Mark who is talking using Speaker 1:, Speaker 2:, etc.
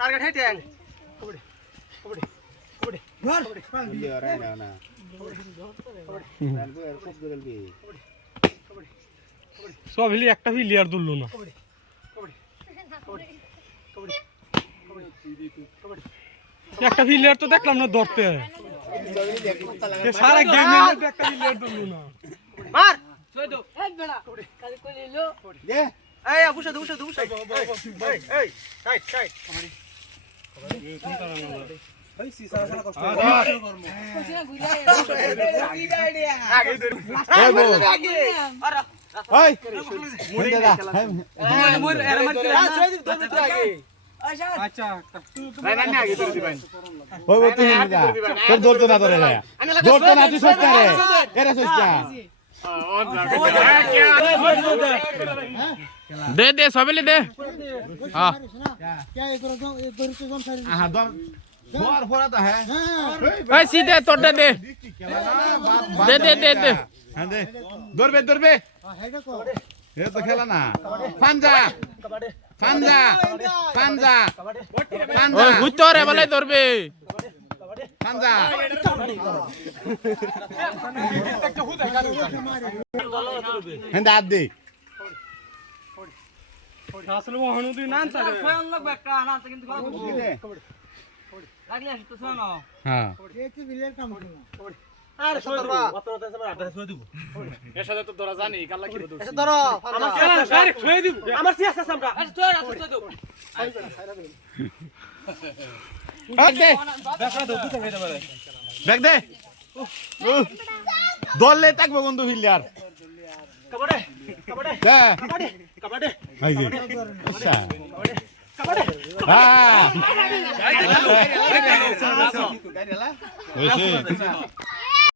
Speaker 1: Target হেটে কবডি কবডি কবডি
Speaker 2: nè. Dan gue airport gue lagi.
Speaker 3: সব হিলি একটা হিলিয়ার ধরলো না
Speaker 1: কবডি কবডি কবডি কবডি কবডি
Speaker 3: একটা হিলিয়ার তো দেখলাম না ধরতে সারা গেমে একটা হিলিয়ার ধরলো না
Speaker 1: মার. এই বুঝা বুঝা বুঝা এই এই সাইড সাইড
Speaker 2: ধরতো না ধরে। ধরতো না তুই সস্তা রে। এরা সস্তা।
Speaker 4: দে দে সবেলে দে হ্যাঁ
Speaker 2: আহা দম। ফোর ফোর তো হ্যাঁ।
Speaker 4: ওই সিধে তোরটা দে দে দে দে দে
Speaker 2: হ্যাঁ দে। ধরবে ধরবে। এ তো খেলা না। পাঞ্জা। পাঞ্জা। পাঞ্জা। পাঞ্জা।
Speaker 4: ওই ঘুরতে রে বলে ধরবে
Speaker 2: পাঞ্জা। হ্যাঁ দাঁত দে।
Speaker 3: আসলে ওহানো তুই না আনতা রে
Speaker 2: হ্যাঁ।
Speaker 1: আরে সতর্ক
Speaker 3: এর সাথে তো তোরা জানি কাল্লা কি বদল
Speaker 1: এসে ধরো
Speaker 3: আমার ডাইরেক্ট ছুঁয়ে দিব
Speaker 1: আমার সিয়াস আছে আমরা
Speaker 2: ব্যাগ দে ব্যাগ দে উহ, দললে থাকব বন্ধু হিলিয়ার
Speaker 1: কবডে কবডে
Speaker 2: দে।
Speaker 1: কবডে কবডে
Speaker 2: এই যে আচ্ছা। হ্যাঁ